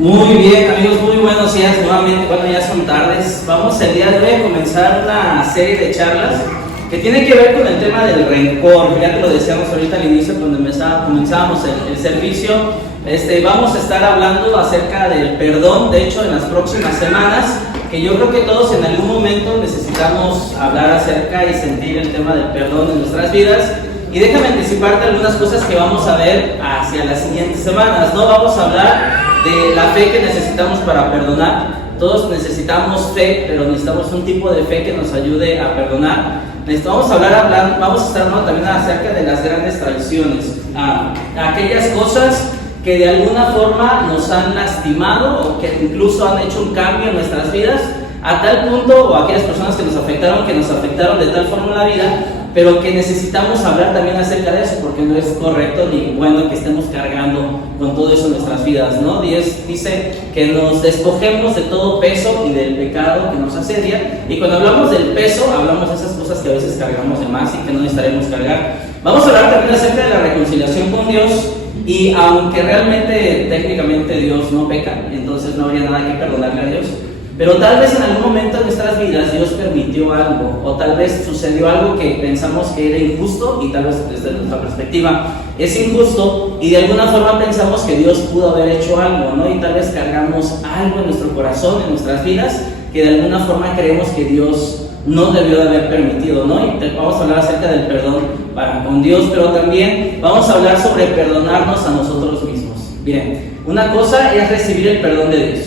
Muy bien, amigos, muy buenos días nuevamente. Bueno, ya son tardes. Vamos el día de hoy a comenzar una serie de charlas que tiene que ver con el tema del rencor. Ya te lo decíamos ahorita al inicio cuando comenzábamos el servicio. Vamos a estar hablando acerca del perdón, de hecho, en las próximas semanas, que yo creo que todos en algún momento necesitamos hablar acerca y sentir el tema del perdón en nuestras vidas. Y déjame anticiparte algunas cosas que vamos a ver hacia las siguientes semanas, ¿no? Vamos a hablar de la fe que necesitamos para perdonar. Todos necesitamos fe, pero necesitamos un tipo de fe que nos ayude a perdonar. Vamos a estar hablando también acerca de las grandes traiciones, aquellas cosas que de alguna forma nos han lastimado o que incluso han hecho un cambio en nuestras vidas a tal punto, o aquellas personas que nos afectaron de tal forma en la vida, pero que necesitamos hablar también acerca de eso, porque no es correcto ni bueno que estemos cargando con todo eso en nuestras vidas, ¿no? Dios dice que nos despojemos de todo peso y del pecado que nos asedia, y cuando hablamos del peso, hablamos de esas cosas que a veces cargamos de más y que no necesitaremos cargar. Vamos a hablar también acerca de la reconciliación con Dios, y aunque realmente, técnicamente Dios no peca, entonces no habría nada que perdonarle a Dios, pero tal vez en algún momento de nuestras vidas Dios permitió algo, o tal vez sucedió algo que pensamos que era injusto, y tal vez desde nuestra perspectiva es injusto, y de alguna forma pensamos que Dios pudo haber hecho algo, ¿no? Y tal vez cargamos algo en nuestro corazón, en nuestras vidas, que de alguna forma creemos que Dios no debió de haber permitido, ¿no? Y vamos a hablar acerca del perdón para con Dios, pero también vamos a hablar sobre perdonarnos a nosotros mismos. Bien, una cosa es recibir el perdón de Dios,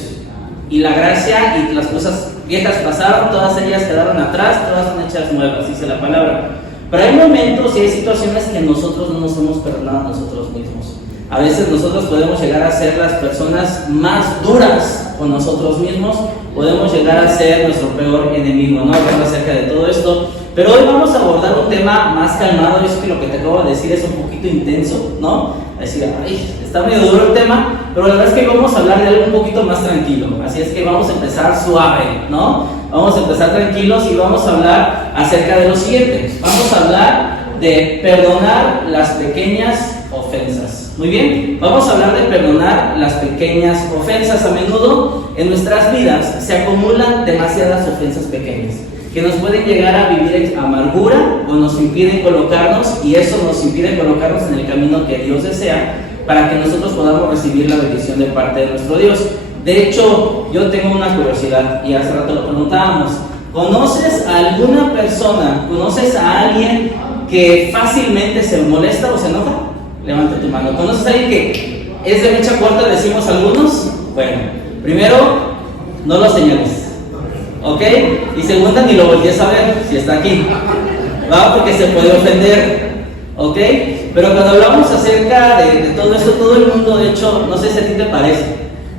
y la gracia y las cosas viejas pasaron, todas ellas quedaron atrás, todas son hechas nuevas, dice la palabra. Pero hay momentos y hay situaciones que nosotros no nos hemos perdonado a nosotros mismos. A veces nosotros podemos llegar a ser las personas más duras con nosotros mismos, podemos llegar a ser nuestro peor enemigo, ¿no? Hablando acerca de todo esto. Pero hoy vamos a abordar un tema más calmado. Yo sé que lo que te acabo de decir es un poquito intenso, ¿no? Decir, ay, está medio duro el tema, pero la verdad es que vamos a hablar de algo un poquito más tranquilo. Así es que vamos a empezar suave, ¿no? Vamos a empezar tranquilos y vamos a hablar acerca de lo siguiente. Vamos a hablar de perdonar las pequeñas ofensas. Muy bien, vamos a hablar de perdonar las pequeñas ofensas. A menudo en nuestras vidas se acumulan demasiadas ofensas pequeñas que nos pueden llegar a vivir en amargura o nos impiden colocarnos, y eso nos impide colocarnos en el camino que Dios desea para que nosotros podamos recibir la bendición de parte de nuestro Dios. De hecho, yo tengo una curiosidad y hace rato lo preguntábamos. ¿Conoces a alguna persona, conoces a alguien que fácilmente se molesta o se enoja? Levanta tu mano. ¿Conoces a alguien que es de mecha corta, decimos algunos? Bueno, primero, no lo señales, ¿ok? Y segunda, ni lo voltees a ver si está aquí, ¿va? Porque se puede ofender, ¿ok? Pero cuando hablamos acerca de todo esto, todo el mundo, de hecho, no sé si a ti te parece,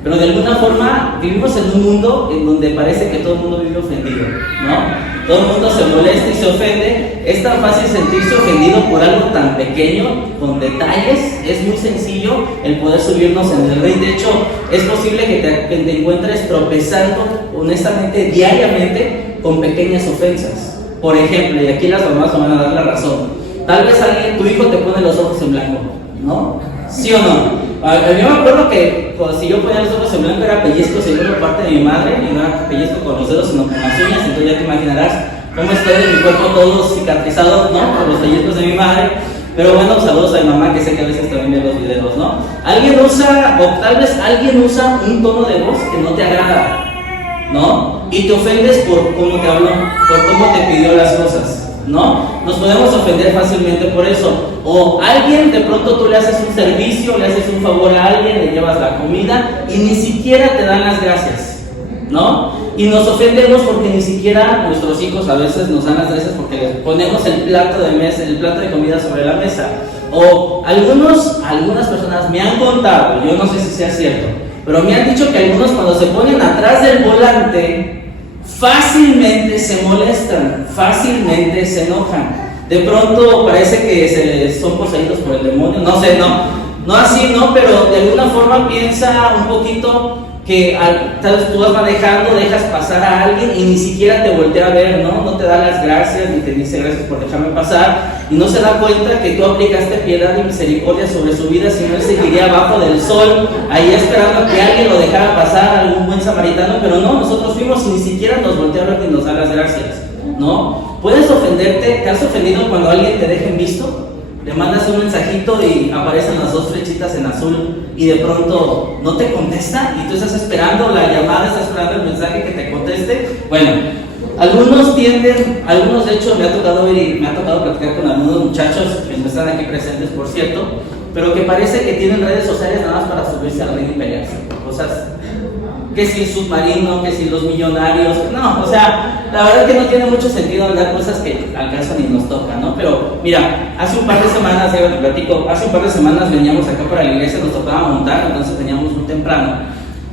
pero de alguna forma vivimos en un mundo en donde parece que todo el mundo vive ofendido, ¿no? Todo el mundo se molesta y se ofende. Es tan fácil sentirse ofendido por algo tan pequeño, con detalles. Es muy sencillo el poder subirnos en el ring. De hecho, es posible que te encuentres tropezando honestamente, diariamente, con pequeñas ofensas. Por ejemplo, y aquí las mamás van a dar la razón, tal vez tu hijo te pone los ojos en blanco, ¿no? ¿Sí o no? Yo me acuerdo que si yo ponía los ojos en blanco era pellizco según por parte de mi madre, y no era pellizco con los dedos sino con las uñas. Entonces ya te imaginarás cómo estoy de mi cuerpo todo cicatrizado, ¿no? Por los pellizcos de mi madre. Pero bueno, saludos a mi mamá, que sé que a veces también ve los videos, ¿no? Tal vez alguien usa un tono de voz que no te agrada, ¿no? Y te ofendes por cómo te habló, por cómo te pidió las cosas, ¿no? Nos podemos ofender fácilmente por eso. O alguien, de pronto tú le haces un servicio, le haces un favor a alguien, le llevas la comida y ni siquiera te dan las gracias, ¿no? Y nos ofendemos porque ni siquiera nuestros hijos a veces nos dan las gracias porque les ponemos el plato de comida sobre la mesa. O algunas personas me han contado, yo no sé si sea cierto, pero me han dicho que algunos cuando se ponen atrás del volante fácilmente se molestan, fácilmente se enojan. De pronto parece que son poseídos por el demonio, no sé, no así, no, pero de alguna forma piensa un poquito que tal vez tú vas manejando, dejas pasar a alguien y ni siquiera te voltea a ver, ¿no? No te da las gracias ni te dice gracias por dejarme pasar y no se da cuenta que tú aplicaste piedad y misericordia sobre su vida, si no él seguiría abajo del sol, ahí esperando a que alguien lo dejara pasar, algún buen samaritano, pero no, nosotros fuimos y ni siquiera nos voltea a ver ni nos da las gracias, ¿no? Puedes ofenderte, ¿te has ofendido cuando alguien te deja en visto? Le mandas un mensajito y aparecen las dos flechitas en azul y de pronto no te contesta y tú estás esperando la llamada, estás esperando el mensaje que te conteste. Bueno, algunos de hecho me ha tocado platicar con algunos muchachos que no están aquí presentes, por cierto, pero que parece que tienen redes sociales nada más para subirse al ring y pelearse. Cosas que si el submarino, que si los millonarios, no, o sea, la verdad que no tiene mucho sentido hablar cosas que al caso ni nos tocan, ¿no? Pero mira, hace un par de semanas veníamos acá para la iglesia, nos tocaba montar, entonces veníamos muy temprano.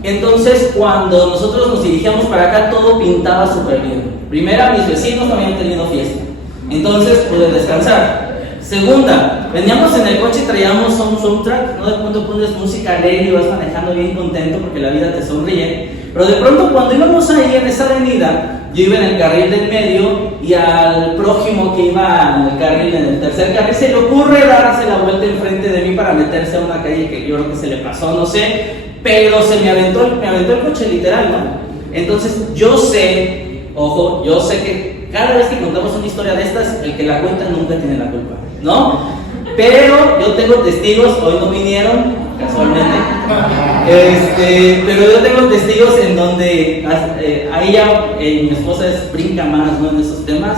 Entonces, cuando nosotros nos dirigíamos para acá, todo pintaba súper bien. Primera, mis vecinos no habían tenido fiesta, entonces pude descansar. Segunda, veníamos en el coche y traíamos un soundtrack, ¿no? De pronto pones música alegre y vas manejando bien contento porque la vida te sonríe. Pero de pronto cuando íbamos ahí en esa avenida, yo iba en el carril del medio y al prójimo que iba en el carril, en el tercer carril, se le ocurre darse la vuelta enfrente de mí para meterse a una calle que yo creo que se le pasó, no sé, pero se me aventó el coche literal, ¿no? Entonces yo sé que cada vez que contamos una historia de estas, el que la cuenta nunca tiene la culpa, ¿no? Pero yo tengo testigos, hoy no vinieron, casualmente, pero yo tengo testigos en donde a ella, mi esposa brinca más, ¿no? En esos temas,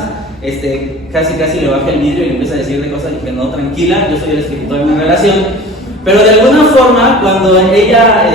casi le baja el vidrio y le empieza a decir de cosas y que no, tranquila, yo soy el escritor de una relación. Pero de alguna forma, cuando ella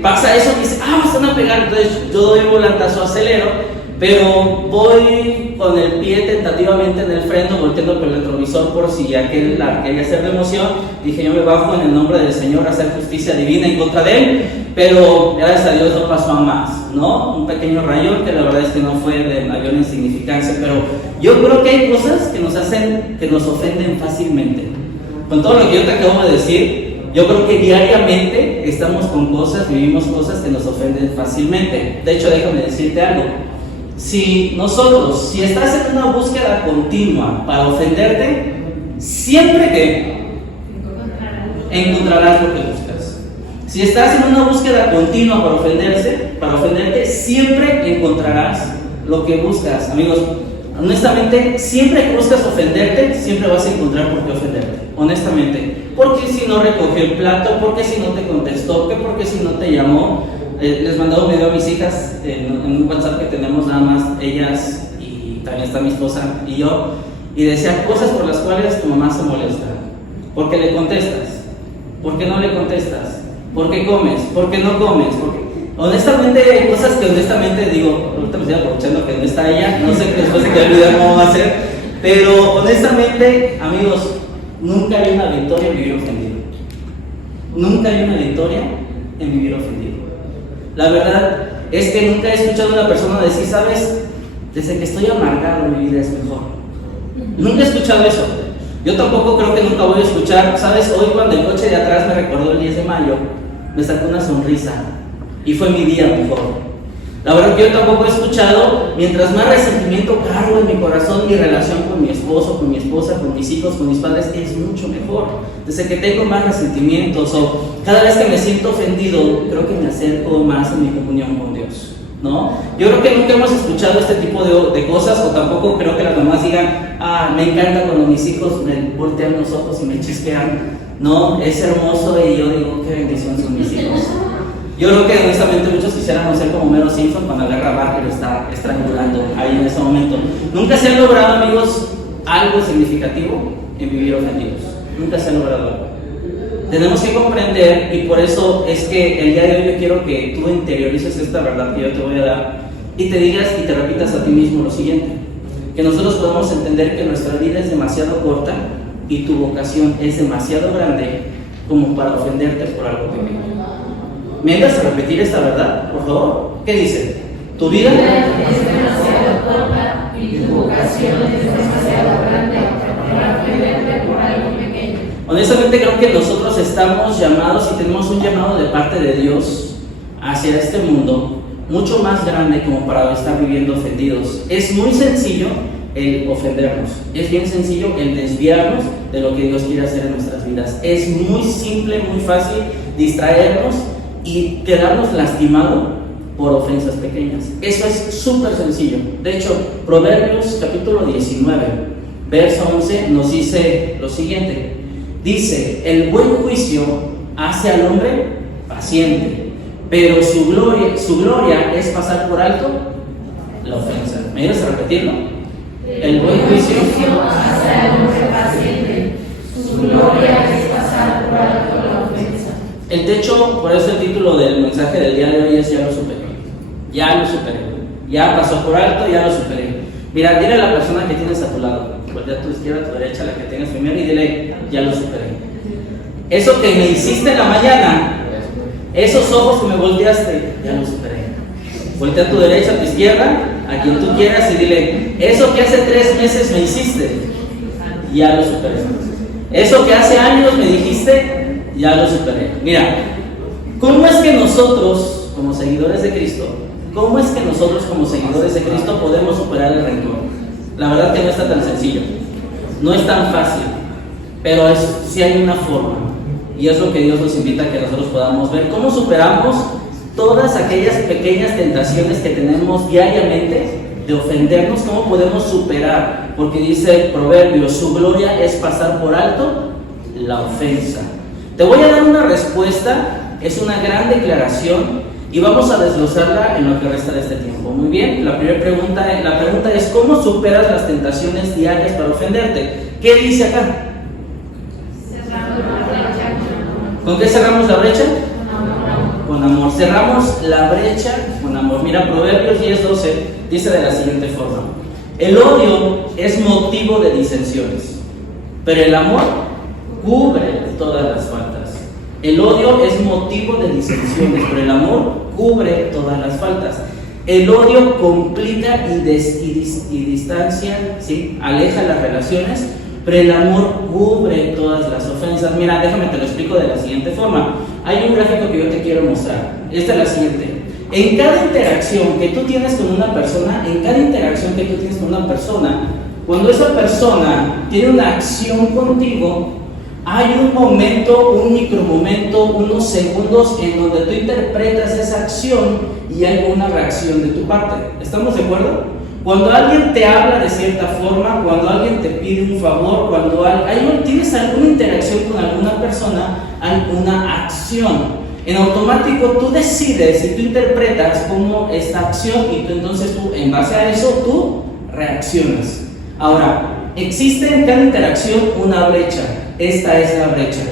pasa eso, dice, me están a pegar, entonces yo doy un volantazo, acelero, pero voy con el pie tentativamente en el freno, volteando por el retrovisor por si aquel la quería hacer de emoción. Dije, yo me bajo en el nombre del Señor a hacer justicia divina en contra de él, pero gracias a Dios no pasó a más, ¿no? Un pequeño rayón que la verdad es que no fue de mayor insignificancia, pero yo creo que hay cosas que nos ofenden fácilmente. Con todo lo que yo te acabo de decir, yo creo que diariamente estamos con cosas, vivimos cosas que nos ofenden fácilmente. De hecho, déjame decirte algo. Si estás en una búsqueda continua para ofenderte, siempre que encontrarás lo que buscas. Si estás en una búsqueda continua para ofenderte, siempre encontrarás lo que buscas. Amigos, honestamente, siempre que buscas ofenderte, siempre vas a encontrar por qué ofenderte. Honestamente, porque si no recogió el plato, porque si no te contestó, porque si no te llamó. Les mandaba un video a mis hijas en un WhatsApp que tenemos nada más ellas y también está mi esposa y yo, y decía cosas por las cuales tu mamá se molesta. ¿Por qué le contestas? ¿Por qué no le contestas? ¿Por qué comes? ¿Por qué no comes? Honestamente hay cosas que honestamente digo, ahorita me estoy aprovechando que no está ella, no sé que después de que el video cómo va a ser, pero honestamente, amigos, nunca hay una victoria en vivir ofendido. Nunca hay una victoria en vivir ofendido. La verdad es que nunca he escuchado a una persona decir, ¿sabes? Desde que estoy amargado mi vida es mejor. Nunca he escuchado eso. Yo tampoco creo que nunca voy a escuchar, ¿sabes? Hoy cuando el coche de atrás me recordó el 10 de mayo, me sacó una sonrisa y fue mi día mejor. La verdad que yo tampoco he escuchado, mientras más resentimiento cargo en mi corazón, mi relación con mi esposo, con mi esposa, con mis hijos, con mis padres es mucho mejor. Desde que tengo más resentimientos o cada vez que me siento ofendido, creo que me acerco más en mi comunión con Dios, ¿no? Yo creo que nunca hemos escuchado este tipo de cosas, o tampoco creo que las mamás digan, me encanta cuando mis hijos me voltean los ojos y me chispean, ¿no? Es hermoso y yo digo, qué bendición son mis hijos. Yo creo que honestamente muchos quisiéramos ser como Homero Simpson cuando agarra a Bart y lo está estrangulando ahí en ese momento. Nunca se ha logrado, amigos, algo significativo en vivir ofendidos. Nunca se ha logrado algo. Tenemos que comprender, y por eso es que el día de hoy yo quiero que tú interiorices esta verdad que yo te voy a dar y te digas y te repitas a ti mismo lo siguiente: que nosotros podemos entender que nuestra vida es demasiado corta y tu vocación es demasiado grande como para ofenderte por algo pequeño. ¿Me ayudas a repetir esta verdad, por favor? ¿Qué dice? Tu vida es demasiado corta y tu vocación es demasiado grande para ofenderte por algo pequeño. Honestamente creo que nosotros estamos llamados y tenemos un llamado de parte de Dios hacia este mundo mucho más grande como para estar viviendo ofendidos. Es muy sencillo el ofendernos, es bien sencillo el desviarnos de lo que Dios quiere hacer en nuestras vidas. Es muy simple, muy fácil distraernos y quedarnos lastimados por ofensas pequeñas. Eso es súper sencillo. De hecho, Proverbios capítulo 19, verso 11 nos dice lo siguiente. Dice, el buen juicio hace al hombre paciente, pero su gloria es pasar por alto la ofensa. ¿Me ayudas a repetirlo? El buen juicio hace al hombre paciente, su gloria es pasar por alto la ofensa. El techo, por eso el título del mensaje del día de hoy es: ya lo superé. Ya lo superé. Ya pasó por alto, ya lo superé. Mira, dile a la persona que tienes a tu lado, voltea a tu izquierda, a tu derecha, la que tengas primero, y dile: ya lo superé. Eso que me hiciste en la mañana, esos ojos que me volteaste, ya lo superé. Voltea a tu derecha, a tu izquierda, a quien tú quieras, y dile: eso que hace 3 meses me hiciste, ya lo superé. Eso que hace años me dijiste, ya lo superé. Mira, ¿cómo es que nosotros, como seguidores de Cristo, podemos superar el rencor? La verdad que no está tan sencillo, no es tan fácil, pero sí hay una forma, y es lo que Dios nos invita a que nosotros podamos ver. ¿Cómo superamos todas aquellas pequeñas tentaciones que tenemos diariamente de ofendernos? ¿Cómo podemos superar? Porque dice el proverbio, su gloria es pasar por alto la ofensa. Te voy a dar una respuesta, es una gran declaración, y vamos a desglosarla en lo que resta de este tiempo. Muy bien, la pregunta es: ¿cómo superas las tentaciones diarias para ofenderte? ¿Qué dice acá? Cerramos la brecha. ¿Con qué cerramos la brecha? Con amor. Con amor. Cerramos la brecha con amor. Mira, Proverbios 10:12 dice de la siguiente forma: el odio es motivo de disensiones, pero el amor cubre todas las faltas. El odio es motivo de disensiones, pero el amor cubre todas las faltas. El odio complica y distancia, ¿sí? Aleja las relaciones, pero el amor cubre todas las ofensas. Mira, déjame te lo explico de la siguiente forma. Hay un gráfico que yo te quiero mostrar. Esta es la siguiente. En cada interacción que tú tienes con una persona, cuando esa persona tiene una acción contigo, hay un momento, un micromomento, unos segundos en donde tú interpretas esa acción y hay una reacción de tu parte. ¿Estamos de acuerdo? Cuando alguien te habla de cierta forma, cuando alguien te pide un favor, cuando tienes alguna interacción con alguna persona, hay una acción. En automático tú decides y tú interpretas como esta acción, y entonces tú, en base a eso, tú reaccionas. Ahora, existe en cada interacción una brecha. Esta es la brecha.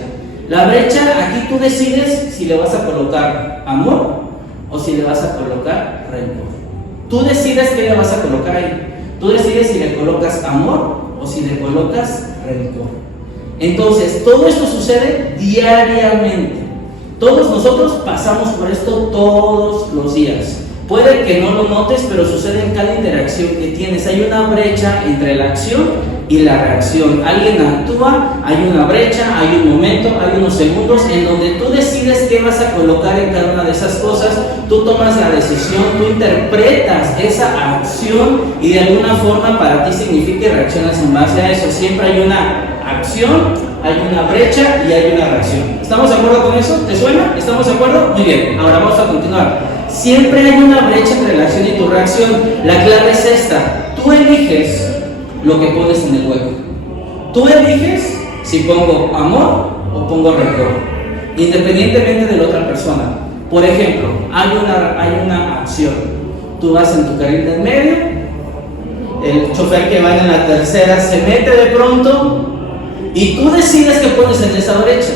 La brecha, aquí tú decides si le vas a colocar amor o si le vas a colocar rencor. Tú decides qué le vas a colocar ahí. Tú decides si le colocas amor o si le colocas rencor. Entonces, todo esto sucede diariamente. Todos nosotros pasamos por esto todos los días. Puede que no lo notes, pero sucede en cada interacción que tienes. Hay una brecha entre la acción y la reacción. Alguien actúa, hay una brecha, hay un momento, hay unos segundos en donde tú decides qué vas a colocar en cada una de esas cosas. Tú tomas la decisión, tú interpretas esa acción y de alguna forma para ti significa que reaccionas en base a eso. Siempre hay una acción, hay una brecha y hay una reacción. ¿Estamos de acuerdo con eso? ¿Te suena? ¿Estamos de acuerdo? Muy bien, ahora vamos a continuar. Siempre hay una brecha entre la acción y tu reacción. La clave es esta: tú eliges lo que pones en el hueco. Tú eliges si pongo amor o pongo rencor, independientemente de la otra persona. Por ejemplo, hay una acción. Tú vas en tu carril del medio, el chofer que va en la tercera se mete de pronto y tú decides qué pones en esa brecha.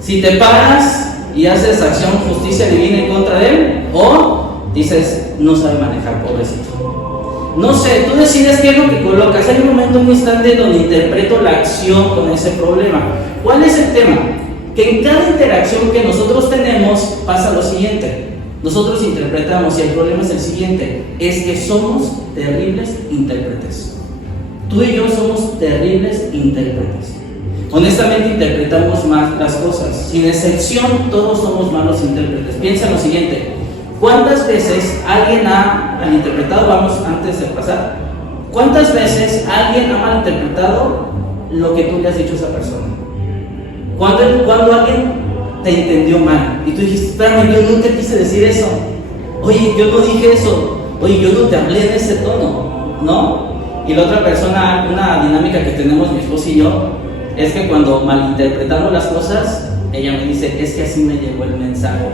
Si te paras y haces acción justicia divina en contra de él, o dices: no sabe manejar, pobrecito. No sé, tú decides qué es lo que colocas. Hay un momento, un instante donde interpreto la acción con ese problema. ¿Cuál es el tema? Que en cada interacción que nosotros tenemos pasa lo siguiente. Nosotros interpretamos, y el problema es el siguiente: es que somos terribles intérpretes. Tú y yo somos terribles intérpretes. Honestamente interpretamos mal las cosas. Sin excepción, todos somos malos intérpretes. Piensa en lo siguiente: ¿cuántas veces alguien ha malinterpretado? Vamos, antes de pasar, ¿cuántas veces alguien ha malinterpretado lo que tú le has dicho a esa persona? Cuando alguien te entendió mal y tú dijiste, espérame, yo nunca quise decir eso. Oye, yo no dije eso. Oye, yo no te hablé en ese tono, ¿no? Y la otra persona, una dinámica que tenemos mi esposa y yo, es que cuando malinterpretamos las cosas, ella me dice, es que así me llegó el mensaje.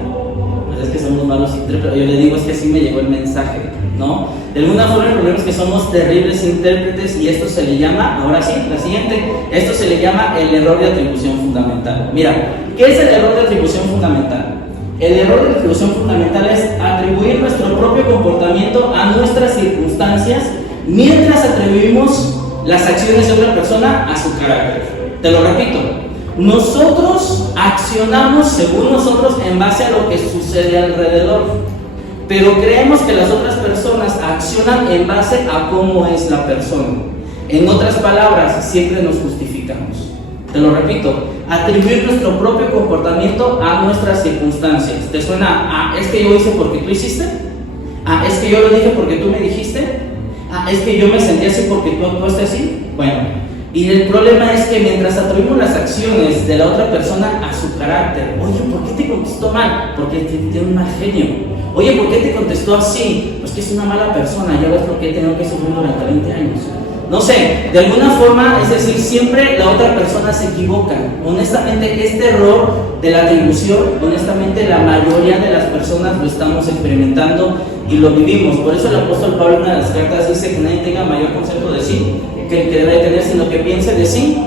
Pues es que somos malos intérpretes. Yo le digo, es que así me llegó el mensaje, ¿no? De alguna forma el problema es que somos terribles intérpretes y esto se le llama, ahora sí, la siguiente, esto se le llama el error de atribución fundamental. Mira, ¿qué es el error de atribución fundamental? El error de atribución fundamental es atribuir nuestro propio comportamiento a nuestras circunstancias mientras atribuimos las acciones de otra persona a su carácter. Te lo repito, nosotros accionamos según nosotros en base a lo que sucede alrededor, pero creemos que las otras personas accionan en base a cómo es la persona. En otras palabras, siempre nos justificamos. Te lo repito, atribuir nuestro propio comportamiento a nuestras circunstancias. ¿Te suena? Ah, es que yo hice porque tú hiciste. Ah, es que yo lo dije porque tú me dijiste. Ah, es que yo me sentí así porque tú actuaste así. Bueno, y el problema es que mientras atribuimos las acciones de la otra persona a su carácter, oye, ¿por qué te contestó mal? Porque tiene un mal genio. Oye, ¿por qué te contestó así? Pues que es una mala persona, ya ves por qué he tenido que sufrir durante 20 años. No sé, de alguna forma, es decir, siempre la otra persona se equivoca. Honestamente, este error de la atribución, honestamente la mayoría de las personas lo estamos experimentando y lo vivimos. Por eso el apóstol Pablo en una de las cartas dice que nadie tenga mayor concepto de sí que el que debe tener, sino que piense de sí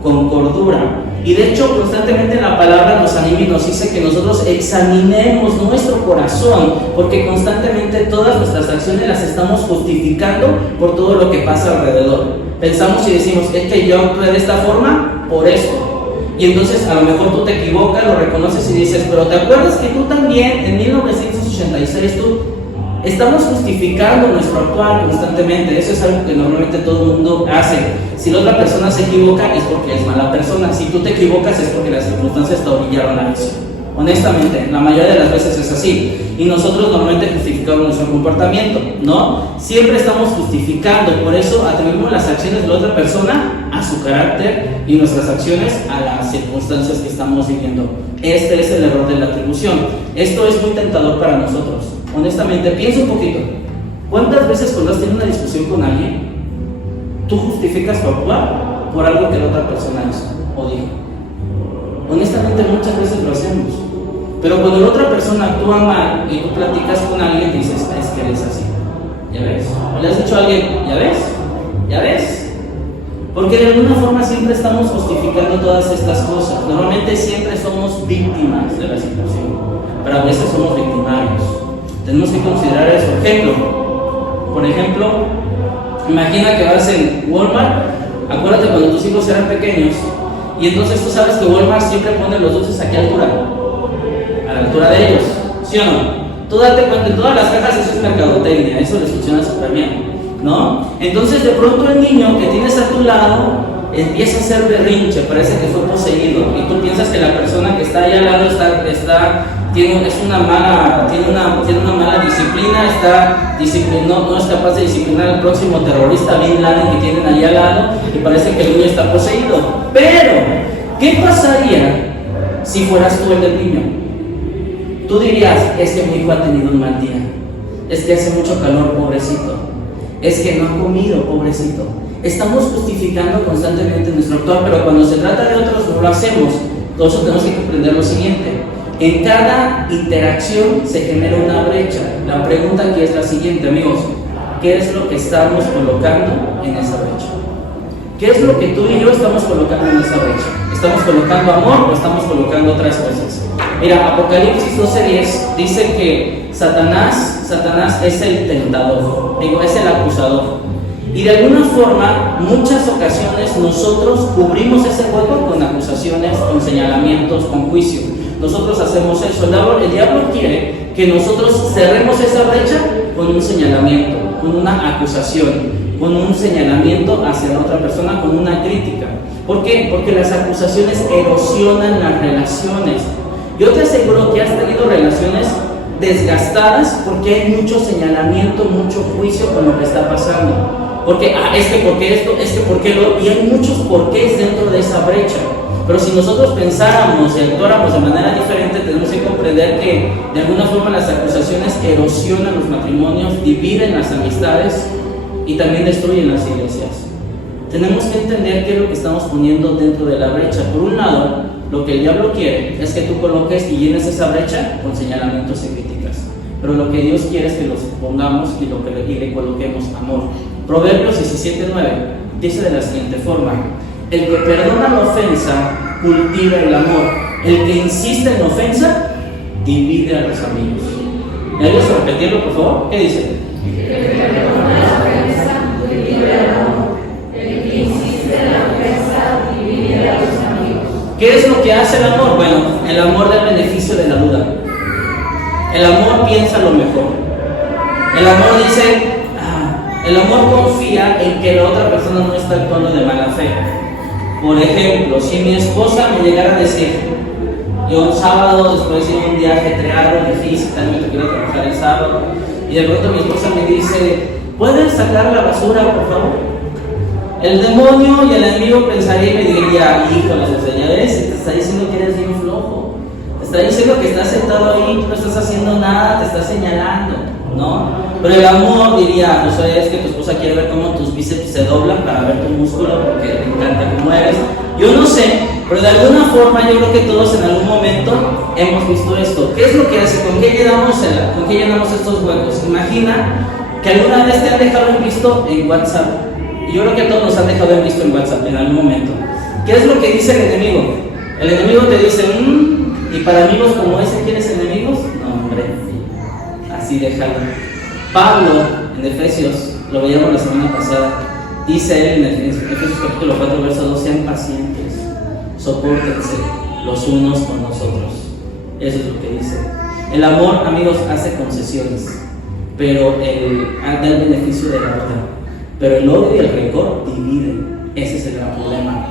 con cordura. Y de hecho, constantemente en la palabra nos anima y nos dice que nosotros examinemos nuestro corazón, porque constantemente todas nuestras acciones las estamos justificando por todo lo que pasa alrededor. Pensamos y decimos, es que yo actué de esta forma por esto. Y entonces a lo mejor tú te equivocas, lo reconoces y dices, pero ¿te acuerdas que tú también en 1986 tú? Estamos justificando nuestro actuar constantemente. Eso es algo que normalmente todo el mundo hace. Si la otra persona se equivoca es porque es mala persona. Si tú te equivocas es porque las circunstancias te orillaron a eso. Honestamente, la mayoría de las veces es así. Y nosotros normalmente justificamos nuestro comportamiento, ¿no? Siempre estamos justificando. Por eso atribuimos las acciones de la otra persona a su carácter y nuestras acciones a las circunstancias que estamos viviendo. Este es el error de la atribución. Esto es muy tentador para nosotros. Honestamente, piensa un poquito. ¿Cuántas veces cuando has tenido una discusión con alguien, tú justificas tu actuar por algo que la otra persona hizo o dijo? Honestamente, muchas veces lo hacemos. Pero cuando la otra persona actúa mal y tú platicas con alguien, dices, es que eres así. ¿Ya ves? O le has dicho a alguien, ¿ya ves? ¿Ya ves? Porque de alguna forma siempre estamos justificando todas estas cosas. Normalmente siempre somos víctimas de la situación, pero a veces somos victimarios. Tenemos que considerar eso. Por ejemplo, imagina que vas en Walmart. Acuérdate cuando tus hijos eran pequeños y entonces tú sabes que Walmart siempre pone los dulces a qué altura, a la altura de ellos, ¿sí o no? Tú date cuenta, en todas las cajas eso es mercadotecnia, eso les funciona súper bien, ¿no? Entonces de pronto el niño que tienes a tu lado empieza a hacer berrinche, parece que fue poseído y tú piensas que la persona que está ahí al lado tiene una mala disciplina, no es capaz de disciplinar al próximo terrorista Bin Laden que tienen ahí al lado y parece que el niño está poseído. Pero, ¿qué pasaría si fueras tú el del niño? Tú dirías, es que mi hijo ha tenido un mal día, es que hace mucho calor, pobrecito, es que no ha comido, pobrecito. Estamos justificando constantemente nuestro actuar, pero cuando se trata de otros no lo hacemos. Entonces tenemos que comprender lo siguiente: en cada interacción se genera una brecha. La pregunta aquí es la siguiente, amigos: ¿qué es lo que estamos colocando en esa brecha? ¿Qué es lo que tú y yo estamos colocando en esa brecha? ¿Estamos colocando amor o estamos colocando otras cosas? Mira, Apocalipsis 12:10 dice que Satanás es el tentador, es el acusador. Y de alguna forma, muchas ocasiones nosotros cubrimos ese hueco con acusaciones, con señalamientos, con juicio. Nosotros hacemos eso. El diablo quiere que nosotros cerremos esa brecha con un señalamiento, con una acusación. con un señalamiento hacia la otra persona, con una crítica. ¿Por qué? Porque las acusaciones erosionan las relaciones. Yo te aseguro que has tenido relaciones desgastadas porque hay mucho señalamiento, mucho juicio con lo que está pasando. Porque, es que porque esto, es que porque lo, y hay muchos porqués dentro de esa brecha. Pero si nosotros pensáramos y actuáramos de manera diferente, tenemos que comprender que de alguna forma las acusaciones erosionan los matrimonios, dividen las amistades y también destruyen las iglesias. Tenemos que entender qué es lo que estamos poniendo dentro de la brecha. Por un lado, lo que el diablo quiere es que tú coloques y llenes esa brecha con señalamientos y críticas. Pero lo que Dios quiere es que los pongamos y le coloquemos amor. Proverbios 17:9 dice de la siguiente forma: el que perdona la ofensa cultiva el amor. El que insiste en la ofensa divide a los amigos. ¿Me ayudas a repetirlo, por favor? ¿Qué dice? El que perdona la ofensa cultiva el amor. El que insiste en la ofensa divide a los amigos. ¿Qué es lo que hace el amor? Bueno, el amor da el beneficio de la duda. El amor piensa lo mejor. El amor dice, el amor confía en que la otra persona no está actuando de mala fe. Por ejemplo, si mi esposa me llegara a decir, yo un sábado, después de un día ajetreado, difícil, también me quiero trabajar el sábado, y de pronto mi esposa me dice, ¿puedes sacar la basura, por favor? El demonio y el enemigo pensaría y me diría, híjole, ya ves, te está diciendo que eres bien flojo, te está diciendo que estás sentado ahí, tú no estás haciendo nada, te está señalando, ¿no? Pero el amor diría, no sé, es que tu esposa quiere ver cómo tus bíceps se doblan para ver tu músculo porque le encanta cómo eres. Yo no sé, pero de alguna forma yo creo que todos en algún momento hemos visto esto. ¿Qué es lo que hace? ¿Con qué llenamos estos huecos? Imagina que alguna vez te han dejado en visto en WhatsApp. Y yo creo que a todos nos han dejado en visto en WhatsApp en algún momento. ¿Qué es lo que dice el enemigo? El enemigo te dice, y para amigos como ese, ¿quieres enemigos? No, hombre, así déjalo. Pablo, en Efesios, lo veíamos la semana pasada, dice él en Efesios capítulo 4, verso 2, sean pacientes, sopórtense los unos con los otros. Eso es lo que dice. El amor, amigos, hace concesiones, pero da el beneficio de la otra. Pero el odio y el rencor dividen. Ese es el gran problema.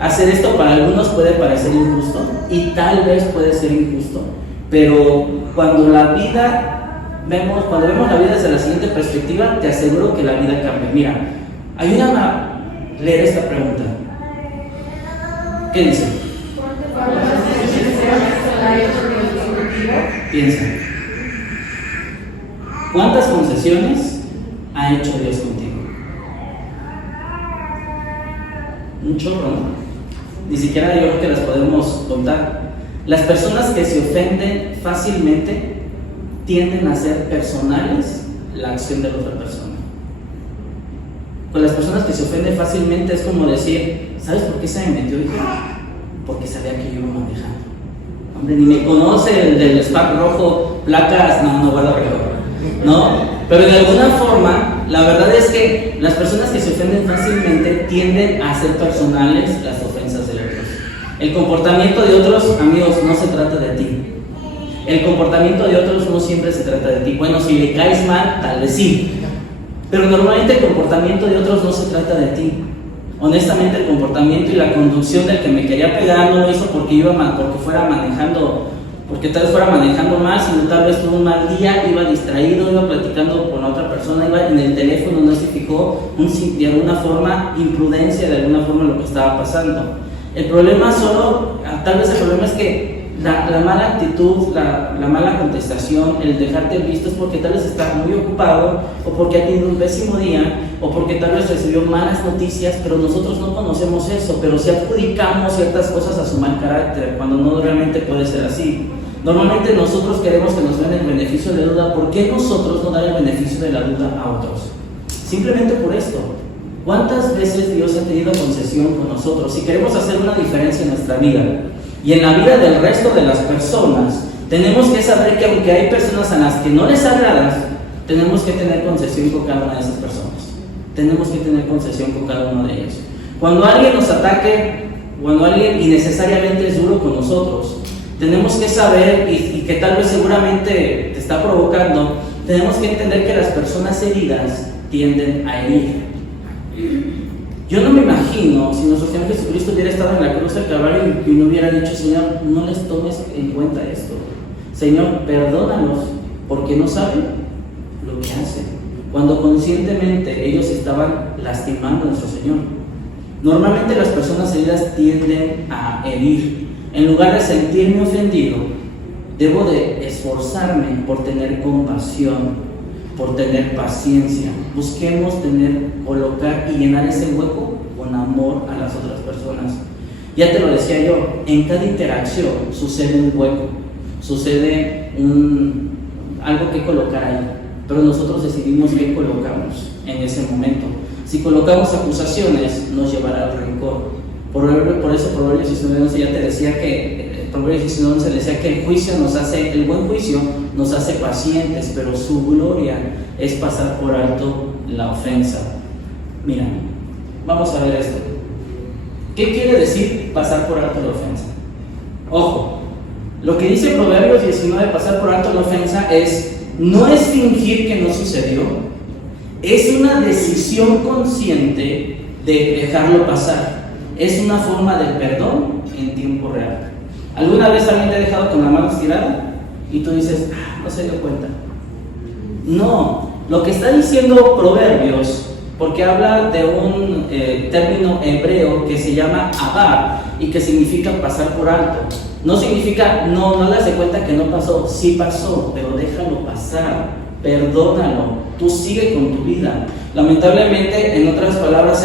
Hacer esto para algunos puede parecer injusto, y tal vez puede ser injusto, pero cuando vemos la vida desde la siguiente perspectiva, te aseguro que la vida cambia. Mira, ayúdame a leer esta pregunta. ¿Qué dice? Piensa. ¿Cuántas concesiones ha hecho Dios contigo? Un chorro, ¿no? Ni siquiera yo creo que las podemos contar. Las personas que se ofenden fácilmente tienden a ser personales la acción de la otra persona. Con las personas que se ofenden fácilmente es como decir, ¿sabes por qué se me metió? Dije, porque sabía que yo iba manejando. Hombre, ni me conoce el del Spark rojo, placas, no guardo recuerdo, ¿no? Pero de alguna forma, la verdad es que las personas que se ofenden fácilmente tienden a ser personales las ofensas de otros. El comportamiento de otros, amigos, no se trata de ti. El comportamiento de otros no siempre se trata de ti. Bueno, si le caes mal, tal vez sí. Pero normalmente el comportamiento de otros no se trata de ti. Honestamente, el comportamiento y la conducción del que me quería pegar no lo hizo porque fuera manejando, porque tal vez fuera manejando mal, sino tal vez tuvo un mal día, iba distraído, iba platicando con otra persona, iba en el teléfono, no se fijó de alguna forma, imprudencia de alguna forma lo que estaba pasando. El problema tal vez el problema es que la mala actitud, la mala contestación, el dejarte visto es porque tal vez está muy ocupado, o porque ha tenido un pésimo día, o porque tal vez recibió malas noticias, pero nosotros no conocemos eso, pero si adjudicamos ciertas cosas a su mal carácter, cuando no realmente puede ser así. Normalmente nosotros queremos que nos den el beneficio de la duda. ¿Por qué nosotros no dar el beneficio de la duda a otros? Simplemente por esto. ¿Cuántas veces Dios ha tenido concesión con nosotros? Si queremos hacer una diferencia en nuestra vida y en la vida del resto de las personas, tenemos que saber que aunque hay personas a las que no les agradas, tenemos que tener concesión con cada una de esas personas. Tenemos que tener concesión con cada uno de ellos. Cuando alguien nos ataque, cuando alguien innecesariamente es duro con nosotros, tenemos que saber, y que tal vez seguramente te está provocando, tenemos que entender que las personas heridas tienden a herir. Yo no me imagino si nuestro Señor Jesucristo hubiera estado en la cruz del Calvario y no hubiera dicho: Señor, no les tomes en cuenta esto. Señor, perdónalos porque no saben lo que hacen. Cuando conscientemente ellos estaban lastimando a nuestro Señor. Normalmente las personas heridas tienden a herir. En lugar de sentirme ofendido, debo de esforzarme por tener compasión, por tener paciencia. Busquemos colocar y llenar ese hueco con amor a las otras personas. Ya te lo decía yo, en cada interacción sucede un hueco, sucede algo que colocar ahí, pero nosotros decidimos qué colocamos en ese momento. Si colocamos acusaciones, nos llevará al rencor. Por eso Proverbios 19:11 ya te decía que Proverbios 19:11 decía que el buen juicio nos hace pacientes, pero su gloria es pasar por alto la ofensa. Mira, vamos a ver esto. ¿Qué quiere decir pasar por alto la ofensa? Ojo, lo que dice Proverbios 19, pasar por alto la ofensa, no es fingir que no sucedió, es una decisión consciente de dejarlo pasar. Es una forma de perdón en tiempo real. ¿Alguna vez alguien te ha dejado con la mano estirada y tú dices: no se dio cuenta? No, lo que está diciendo Proverbios, porque habla de un término hebreo que se llama abar y que significa pasar por alto. No significa no le das cuenta que no pasó, sí pasó, pero déjalo pasar, perdónalo, tú sigue con tu vida. Lamentablemente, en otras palabras,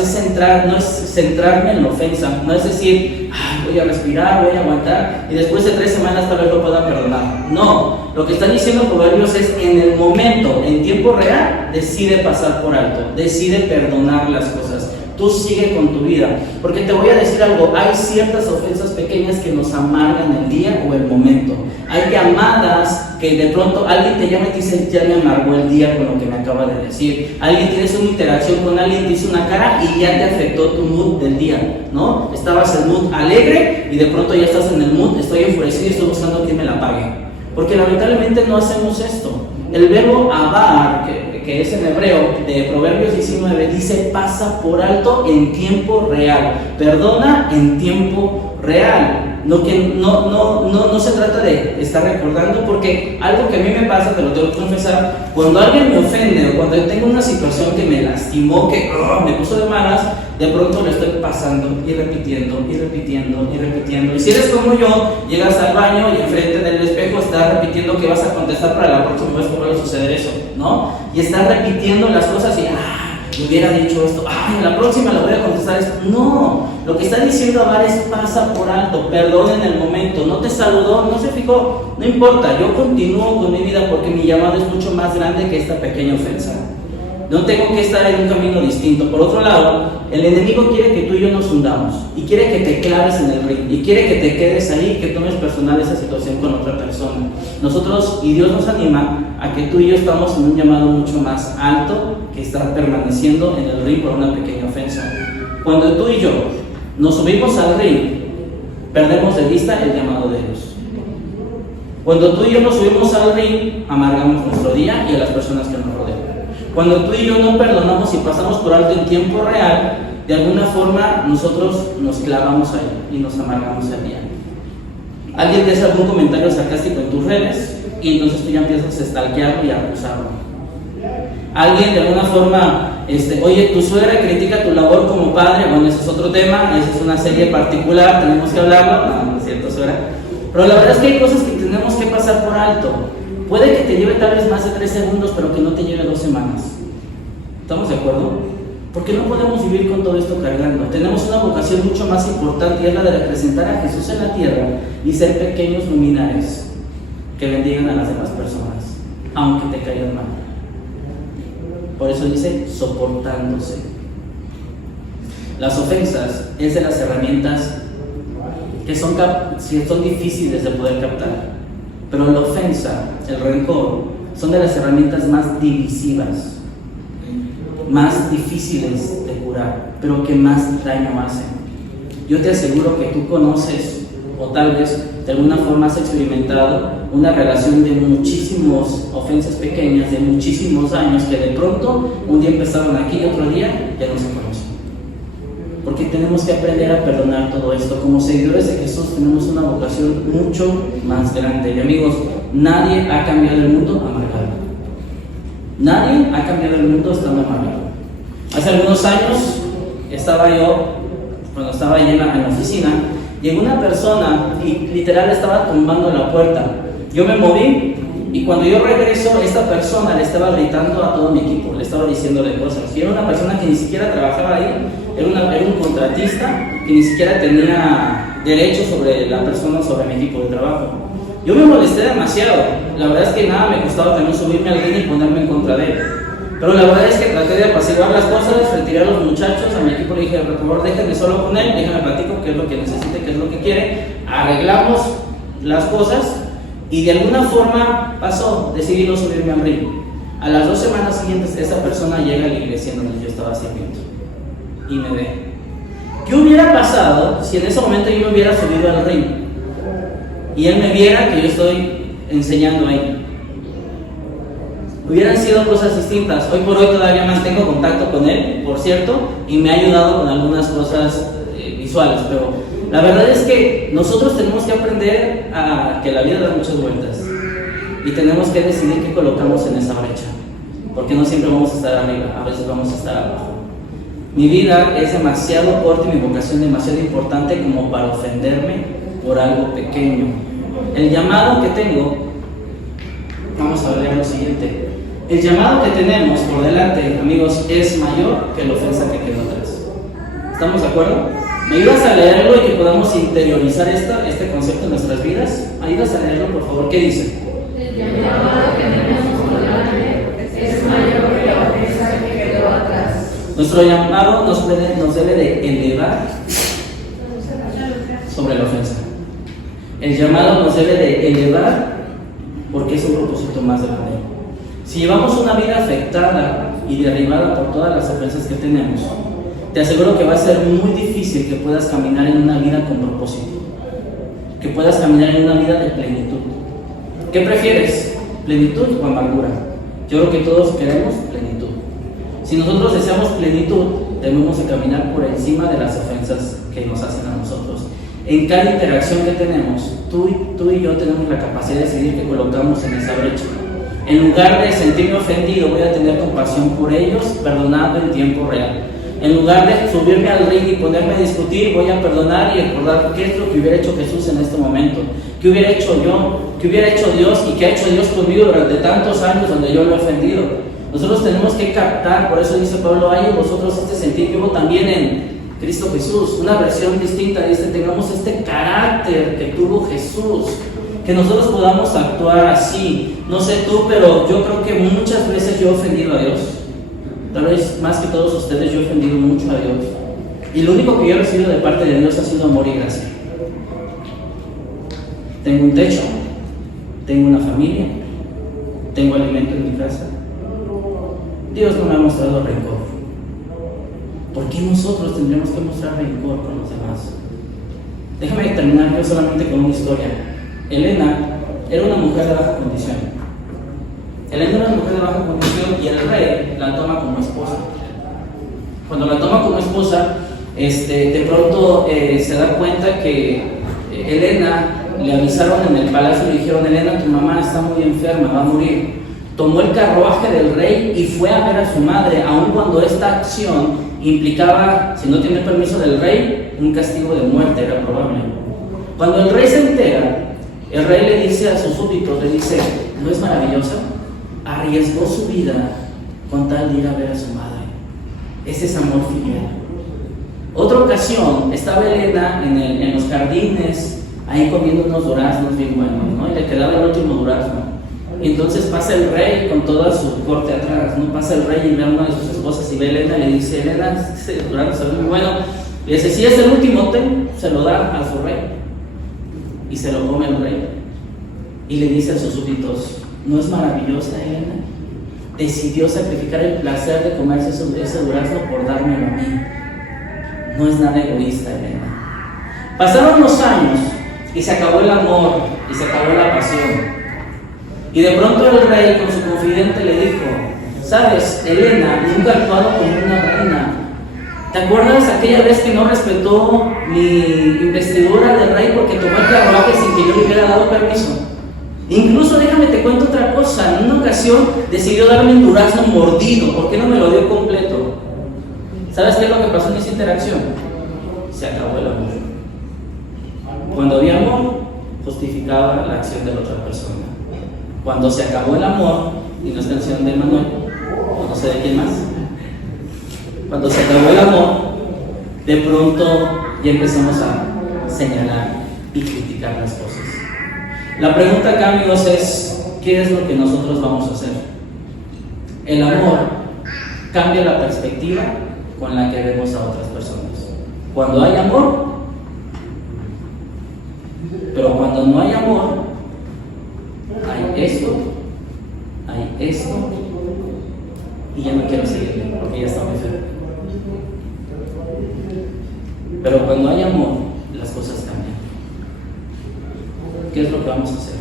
no es centrarme en la ofensa, no es decir: voy a respirar, voy a aguantar y después de 3 semanas tal vez lo pueda perdonar. No, lo que está diciendo Proverbios es: en el momento, en tiempo real, decide pasar por alto, decide perdonar las cosas. Tú sigue con tu vida, porque te voy a decir algo: hay ciertas ofensas pequeñas que nos amargan el día o el momento. Hay llamadas que de pronto alguien te llama y te dice: ya me amargó el día con lo que me acaba de decir. Alguien tienes una interacción con alguien, te hizo una cara y ya te afectó tu mood del día, ¿no? Estabas en mood alegre y de pronto ya estás en el mood: estoy enfurecido y estoy buscando a quien me la pague. Porque lamentablemente no hacemos esto. El verbo abar, que es en hebreo de Proverbios 19, dice: pasa por alto en tiempo real, perdona en tiempo real. No se trata de estar recordando, porque algo que a mí me pasa, te lo tengo que confesar, cuando alguien me ofende o cuando tengo una situación que me lastimó, que me puso de malas, de pronto le estoy pasando y repitiendo. Y si eres como yo, llegas al baño y enfrente del espejo estás repitiendo que vas a contestar para la próxima vez que vuelva a suceder eso, ¿no? Y estás repitiendo las cosas y hubiera dicho esto, la próxima la voy a contestar esto. No, lo que está diciendo Abar es: pasa por alto, perdona en el momento. No te saludó, no se fijó, no importa, yo continúo con mi vida porque mi llamado es mucho más grande que esta pequeña ofensa. No tengo que estar en un camino distinto. Por otro lado, el enemigo quiere que tú y yo nos hundamos y quiere que te claves en el ring y quiere que te quedes ahí, que tomes personal esa situación con otra persona. Nosotros, y Dios nos anima a que tú y yo estamos en un llamado mucho más alto que estar permaneciendo en el ring por una pequeña ofensa. Cuando tú y yo nos subimos al ring, perdemos de vista el llamado de Dios. Cuando tú y yo nos subimos al ring, amargamos nuestro día y a las personas que nos rodean. Cuando tú y yo no perdonamos y pasamos por alto en tiempo real, de alguna forma nosotros nos clavamos ahí y nos amargamos el día. Alguien te hace algún comentario sarcástico en tus redes y entonces tú ya empiezas a stalkearlo y a acusarlo. Alguien de alguna forma, oye, tu suegra critica tu labor como padre. Bueno, ese es otro tema, esa es una serie particular, tenemos que hablarlo. No es cierto, suegra. Pero la verdad es que hay cosas que tenemos que pasar por alto. Puede que te lleve tal vez más de 3 segundos, pero que no te lleve 2 semanas. ¿Estamos de acuerdo? Porque no podemos vivir con todo esto cargando. Tenemos una vocación mucho más importante, y es la de representar a Jesús en la tierra y ser pequeños luminares que bendigan a las demás personas, aunque te caigan mal. Por eso dice: soportándose. Las ofensas es de las herramientas que son difíciles de poder captar. Pero la ofensa, el rencor, son de las herramientas más divisivas, más difíciles de curar, pero que más daño hacen. Yo te aseguro que tú conoces, o tal vez de alguna forma has experimentado una relación de muchísimo muchísimas ofensas pequeñas de muchísimos años que de pronto un día empezaron aquí y otro día ya no se conocen. Porque tenemos que aprender a perdonar todo esto. Como seguidores de Jesús tenemos una vocación mucho más grande. Y amigos, nadie ha cambiado el mundo amargado. Nadie ha cambiado el mundo estando amargado. Hace algunos años estaba yo, cuando estaba llena en la oficina, llegó una persona y literal estaba tumbando la puerta. Yo me moví y cuando yo regreso, esta persona le estaba gritando a todo mi equipo, le estaba diciéndole cosas. Y era una persona que ni siquiera trabajaba ahí, era un contratista que ni siquiera tenía derecho sobre la persona, sobre mi equipo de trabajo. Yo me molesté demasiado. La verdad es que nada me costaba también subirme al ring y ponerme en contra de él. Pero la verdad es que traté de apaciguar las cosas, retiré a los muchachos, a mi equipo le dije, por favor, déjenme solo con él, déjenme platico qué es lo que necesite, qué es lo que quiere. Arreglamos las cosas y de alguna forma pasó, decidí no subirme al ring. A las 2 semanas siguientes esa persona llega a la iglesia donde yo estaba sirviendo y me ve. ¿Qué hubiera pasado si en ese momento yo me hubiera subido al ring y él me viera que yo estoy enseñando ahí? Hubieran sido cosas distintas. Hoy por hoy todavía mantengo contacto con él, por cierto, y me ha ayudado con algunas cosas visuales, pero la verdad es que nosotros tenemos que aprender a que la vida da muchas vueltas y tenemos que decidir qué colocamos en esa brecha, porque no siempre vamos a estar arriba, a veces vamos a estar abajo. Mi vida es demasiado corta y mi vocación demasiado importante como para ofenderme por algo pequeño. El llamado que tengo, vamos a ver lo siguiente. El llamado que tenemos por delante, amigos, es mayor que la ofensa que quedó atrás. ¿Estamos de acuerdo? ¿Me ayudas a leerlo y que podamos interiorizar este concepto en nuestras vidas? ¿Ayudas a leerlo, por favor? ¿Qué dice? El llamado que tenemos por delante es mayor que la ofensa que quedó atrás. Nuestro llamado nos debe de elevar sobre la ofensa. El llamado nos debe de elevar porque es un propósito más grande. Si llevamos una vida afectada y derribada por todas las ofensas que tenemos, te aseguro que va a ser muy difícil que puedas caminar en una vida con propósito, que puedas caminar en una vida de plenitud. ¿Qué prefieres? ¿Plenitud o amargura? Yo creo que todos queremos plenitud. Si nosotros deseamos plenitud, debemos de caminar por encima de las ofensas que nos hacen a nosotros. En cada interacción que tenemos, tú y yo tenemos la capacidad de decidir qué colocamos en esa brecha. En lugar de sentirme ofendido, voy a tener compasión por ellos, perdonando en tiempo real. En lugar de subirme al ring y ponerme a discutir, voy a perdonar y recordar qué es lo que hubiera hecho Jesús en este momento, qué hubiera hecho yo, qué hubiera hecho Dios y qué ha hecho Dios conmigo durante tantos años donde yo lo he ofendido. Nosotros tenemos que captar, por eso dice Pablo, hay en vosotros este sentir vivo también en Cristo Jesús, una versión distinta, dice, tengamos este carácter que tuvo Jesús, que nosotros podamos actuar así. No sé tú, pero yo creo que muchas veces yo he ofendido a Dios. Tal vez más que todos ustedes yo he ofendido mucho a Dios. Y lo único que yo he recibido de parte de Dios ha sido amor y gracia. Tengo un techo, tengo una familia, tengo alimento en mi casa. Dios no me ha mostrado rencor. ¿Por qué nosotros tendríamos que mostrar rencor con los demás? Déjame terminar yo solamente con una historia. Elena era una mujer de baja condición. Elena era una mujer de baja condición y el rey la toma como esposa. Cuando la toma como esposa, de pronto se da cuenta que Elena, le avisaron en el palacio y le dijeron, Elena, tu mamá está muy enferma, va a morir. Tomó el carruaje del rey y fue a ver a su madre, aun cuando esta acción implicaba, si no tiene permiso del rey, un castigo de muerte, era probable. Cuando el rey se entera, el rey le dice a sus súbditos, le dice, ¿no es maravillosa? Arriesgó su vida con tal de ir a ver a su madre. Ese es amor filial. Otra ocasión, estaba Elena en los jardines, ahí comiendo unos duraznos bien buenos, ¿no? Y le quedaba el último durazno. Y entonces pasa el rey con toda su corte atrás, ¿no? Pasa el rey y ve a una de sus esposas y ve a Elena y le dice, Elena, este durazno se ve muy bueno. Le dice, si es el último, se lo da a su rey. Y se lo come el rey. Y le dice a sus súbditos, ¿no es maravillosa Elena? Decidió sacrificar el placer de comerse ese durazno por dármelo a mí. No es nada egoísta Elena. Pasaron los años y se acabó el amor y se acabó la pasión. Y de pronto el rey con su confidente le dijo: sabes, Helena nunca ha actuado como una reina. ¿Te acuerdas aquella vez que no respetó mi investidura de rey porque tomó el carruaje sin que yo le hubiera dado permiso? Incluso déjame te cuento otra cosa. En una ocasión decidió darme un durazno mordido. ¿Por qué no me lo dio completo? ¿Sabes qué es lo que pasó en esa interacción? Se acabó el amor. Cuando había amor, justificaba la acción de la otra persona. Cuando se acabó el amor, y no es canción de Manuel, o no sé de quién más, cuando se acabó el amor, de pronto ya empezamos a señalar y criticar las cosas. La pregunta acá, amigos, es: ¿qué es lo que nosotros vamos a hacer? El amor cambia la perspectiva con la que vemos a otras personas. Cuando hay amor, pero cuando no hay amor, hay esto, y ya no quiero seguirle porque ya está muy feo. Pero cuando hay amor, las cosas cambian. ¿Qué es lo que vamos a hacer?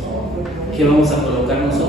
¿Qué vamos a colocar nosotros